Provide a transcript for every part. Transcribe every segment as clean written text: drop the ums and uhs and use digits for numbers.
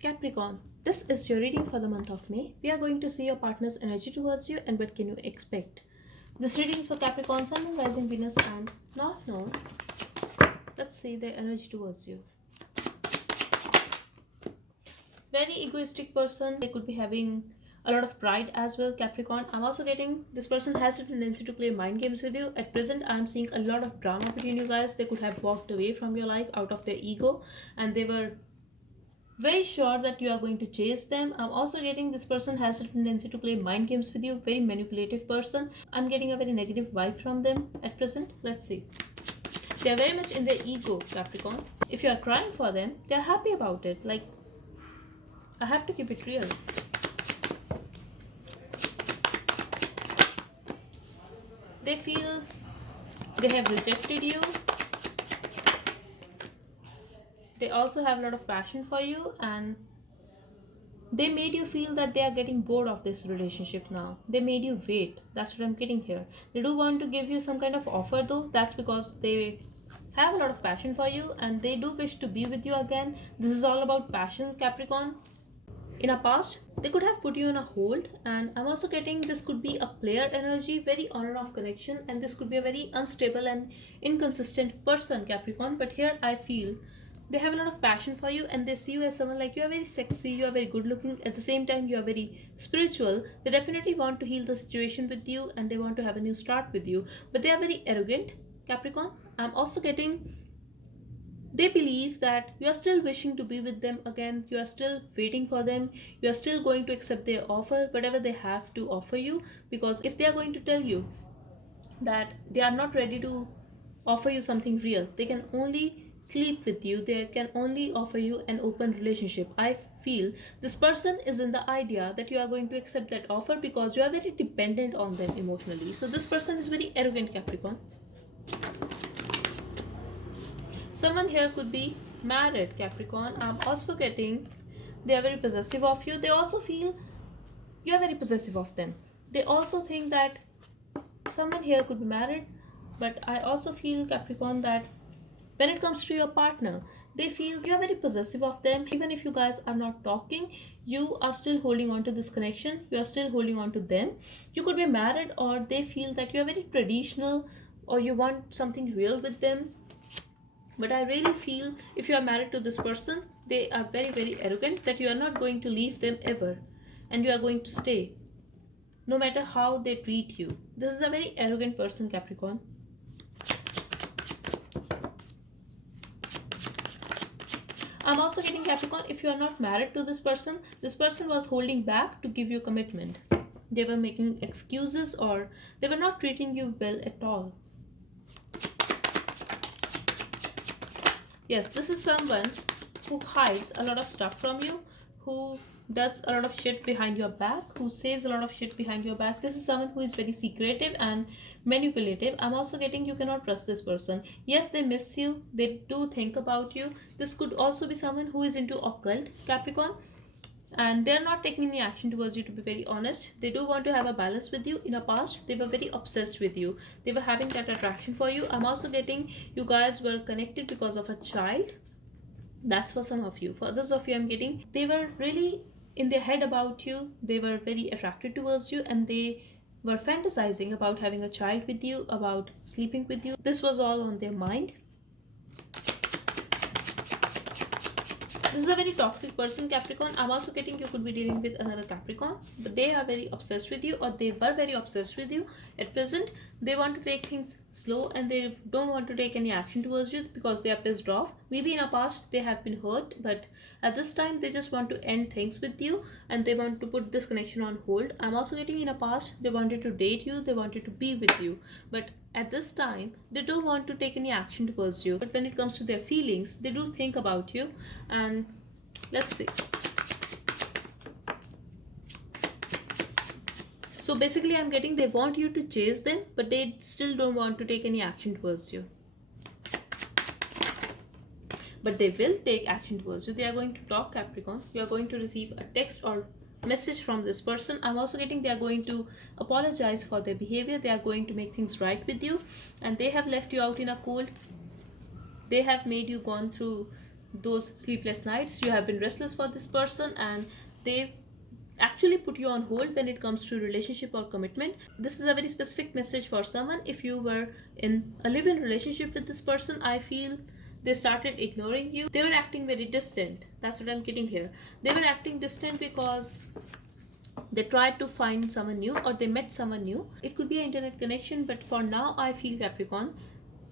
Capricorn, this is your reading for the month of May. We are going to see your partner's energy towards you and what can you expect. This reading is for Capricorn, Sun, Moon, Rising, Venus and North Node. Let's see their energy towards you. Very egoistic person. They could be having a lot of pride as well, Capricorn. I'm also getting this person has a tendency to play mind games with you. At present, I'm seeing a lot of drama between you guys. They could have walked away from your life out of their ego and they were very sure that you are going to chase them. I'm also getting this person has a tendency to play mind games with you. Very manipulative person. I'm getting a very negative vibe from them at present. Let's see. They are very much in their ego, Capricorn. If you are crying for them, they are happy about it. Like, I have to keep it real. They feel they have rejected you. They also have a lot of passion for you and they made you feel that they are getting bored of this relationship now. They made you wait. That's what I'm getting here. They do want to give you some kind of offer though. That's because they have a lot of passion for you and they do wish to be with you again. This is all about passion, Capricorn. In a past, they could have put you on a hold, and I'm also getting this could be a player energy, very on and off connection, and this could be a very unstable and inconsistent person, Capricorn. But here I feel they have a lot of passion for you and they see you as someone like you are very sexy, you are very good looking, at the same time you are very spiritual. They definitely want to heal the situation with you and they want to have a new start with you, but they are very arrogant, Capricorn. I'm also getting they believe that you are still wishing to be with them again, you are still waiting for them, you are still going to accept their offer, whatever they have to offer you. Because if they are going to tell you that they are not ready to offer you something real, they can only sleep with you, they can only offer you an open relationship. I feel this person is in the idea that you are going to accept that offer because you are very dependent on them emotionally. So this person is very arrogant, Capricorn. Someone here could be married, Capricorn. I'm also getting they are very possessive of you. They also feel you are very possessive of them. They also think that someone here could be married, but I also feel, Capricorn, that when it comes to your partner, they feel you are very possessive of them. Even if you guys are not talking, you are still holding on to this connection, you are still holding on to them. You could be married, or they feel that you are very traditional or you want something real with them. But I really feel if you are married to this person, they are very, very arrogant that you are not going to leave them ever and you are going to stay no matter how they treat you. This is a very arrogant person, Capricorn. I'm also getting, Capricorn, if you are not married to this person was holding back to give you commitment. They were making excuses or they were not treating you well at all. Yes, this is someone who hides a lot of stuff from you, who does a lot of shit behind your back, who says a lot of shit behind your back. This is someone who is very secretive and manipulative. I'm also getting you cannot trust this person. Yes, they miss you, they do think about you. This could also be someone who is into occult, Capricorn, and they're not taking any action towards you, to be very honest. They do want to have a balance with you. In the past, they were very obsessed with you, they were having that attraction for you. I'm also getting you guys were connected because of a child. That's for some of you. For others of you, I'm getting they were really in their head about you, they were very attracted towards you and they were fantasizing about having a child with you, about sleeping with you. This was all on their mind. This is a very toxic person, Capricorn. I'm also getting you could be dealing with another Capricorn, but they are very obsessed with you, or they were very obsessed with you. At present, they want to take things slow and they don't want to take any action towards you because they are pissed off. Maybe in the past they have been hurt, but at this time they just want to end things with you and they want to put this connection on hold. I'm also getting in the past they wanted to date you, they wanted to be with you, but at this time they don't want to take any action towards you. But when it comes to their feelings, they do think about you. And let's see. So basically I'm getting they want you to chase them, but they still don't want to take any action towards you. But they will take action towards you. They are going to talk, Capricorn. You are going to receive a text or message from this person. I'm also getting they are going to apologize for their behavior. They are going to make things right with you, and they have left you out in a cold. They have made you gone through those sleepless nights. You have been restless for this person, and they actually put you on hold when it comes to relationship or commitment. This is a very specific message for someone. If you were in a live-in relationship with this person, I feel they started ignoring you. They were acting very distant. That's what I'm getting here. They were acting distant because they tried to find someone new, or they met someone new. It could be an internet connection, but for now I feel, Capricorn,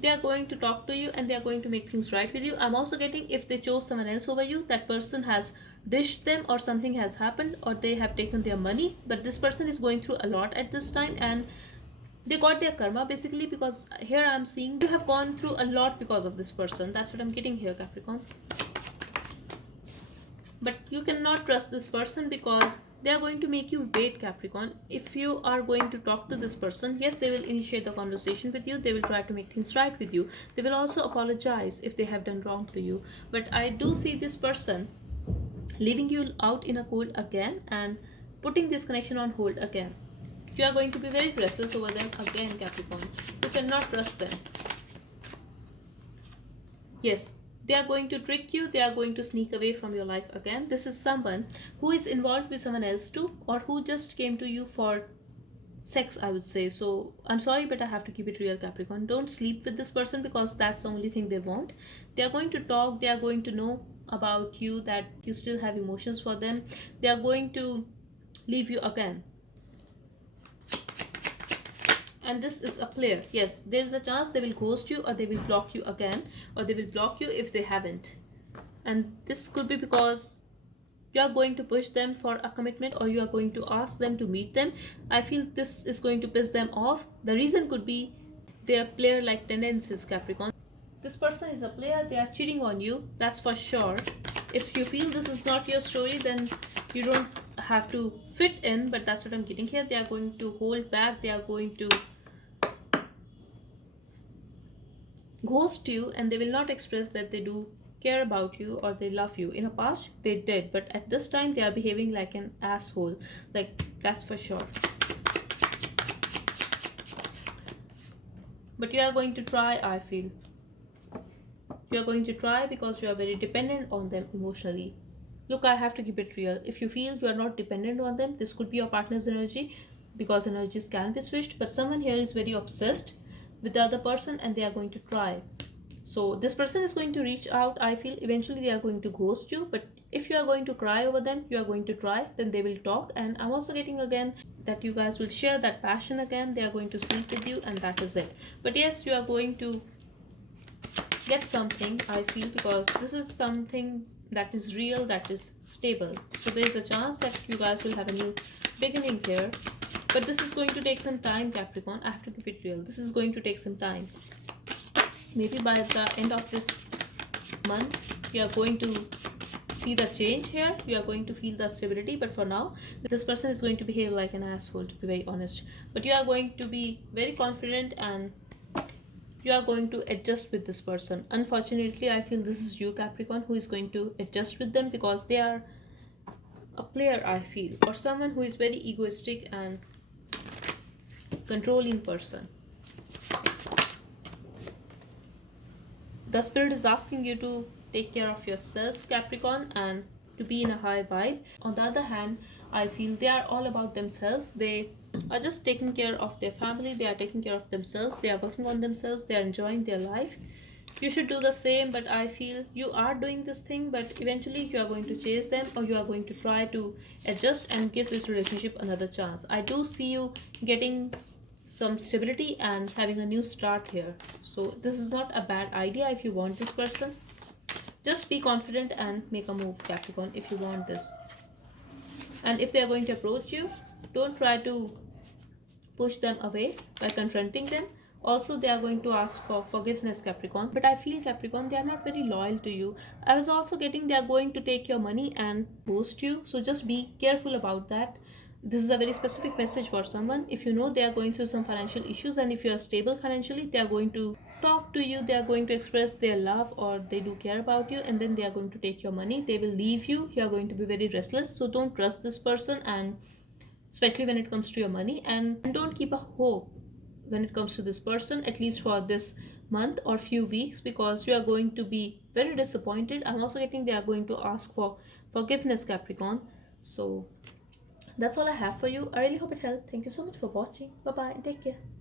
they are going to talk to you and they are going to make things right with you. I'm also getting, if they chose someone else over you, that person has dished them, or something has happened, or they have taken their money. But this person is going through a lot at this time, and they got their karma basically, because here I'm seeing you have gone through a lot because of this person. That's what I'm getting here, Capricorn. But you cannot trust this person because they are going to make you wait, Capricorn. If you are going to talk to this person, yes, they will initiate the conversation with you. They will try to make things right with you. They will also apologize if they have done wrong to you. But I do see this person leaving you out in a cold again and putting this connection on hold again. You are going to be very restless over them again, Capricorn. You cannot trust them. Yes, they are going to trick you. They are going to sneak away from your life again. This is someone who is involved with someone else too, or who just came to you for sex, I would say. So I'm sorry, but I have to keep it real, Capricorn. Don't sleep with this person because that's the only thing they want. They are going to talk. They are going to know about you, that you still have emotions for them. They are going to leave you again. And this is a player. Yes, there's a chance they will ghost you, or they will block you again, or they will block you if they haven't. And this could be because you are going to push them for a commitment, or you are going to ask them to meet them. I feel this is going to piss them off. The reason could be their player like tendencies, Capricorn. This person is a player. They are cheating on you, that's for sure. If you feel this is not your story, then you don't have to fit in, but that's what I'm getting here. They are going to hold back. They are going to ghost you, and they will not express that they do care about you or they love you. In the past they did, but at this time they are behaving like an asshole, like, that's for sure. But you are going to try, I feel. You are going to try because you are very dependent on them emotionally. Look, I have to keep it real. If you feel you are not dependent on them, this could be your partner's energy, because energies can be switched. But someone here is very obsessed with the other person, and they are going to try. So this person is going to reach out. I feel eventually they are going to ghost you, but if you are going to cry over them, you are going to try, then they will talk. And I'm also getting again that you guys will share that passion again. They are going to sleep with you, and that is it. But yes, you are going to get something, I feel, because this is something that is real, that is stable. So there is a chance that you guys will have a new beginning here. But this is going to take some time, Capricorn. I have to keep it real. This is going to take some time. Maybe by the end of this month, you are going to see the change here. You are going to feel the stability. But for now, this person is going to behave like an asshole, to be very honest. But you are going to be very confident, and you are going to adjust with this person. Unfortunately, I feel this is you, Capricorn, who is going to adjust with them, because they are a player, I feel, or someone who is very egoistic and controlling person. The spirit is asking you to take care of yourself, Capricorn, and to be in a high vibe. On the other hand, I feel they are all about themselves. They are just taking care of their family. They are taking care of themselves. They are working on themselves. They are enjoying their life. You should do the same, but I feel you are doing this thing, but eventually you are going to chase them, or you are going to try to adjust and give this relationship another chance. I do see you getting some stability and having a new start here. So this is not a bad idea if you want this person. Just be confident and make a move, Capricorn, if you want this. And if they are going to approach you, don't try to push them away by confronting them. Also, they are going to ask for forgiveness, Capricorn. But I feel, Capricorn, they are not very loyal to you. I was also getting they are going to take your money and ghost you. So just be careful about that. This is a very specific message for someone. If you know they are going through some financial issues, and if you are stable financially, they are going to talk to you. They are going to express their love, or they do care about you, and then they are going to take your money. They will leave you. You are going to be very restless. So don't trust this person, and especially when it comes to your money. And don't keep a hope when it comes to this person, at least for this month or few weeks, because you are going to be very disappointed. I'm also getting they are going to ask for forgiveness, Capricorn. So that's all I have for you. I really hope it helped. Thank you so much for watching. Bye bye and take care.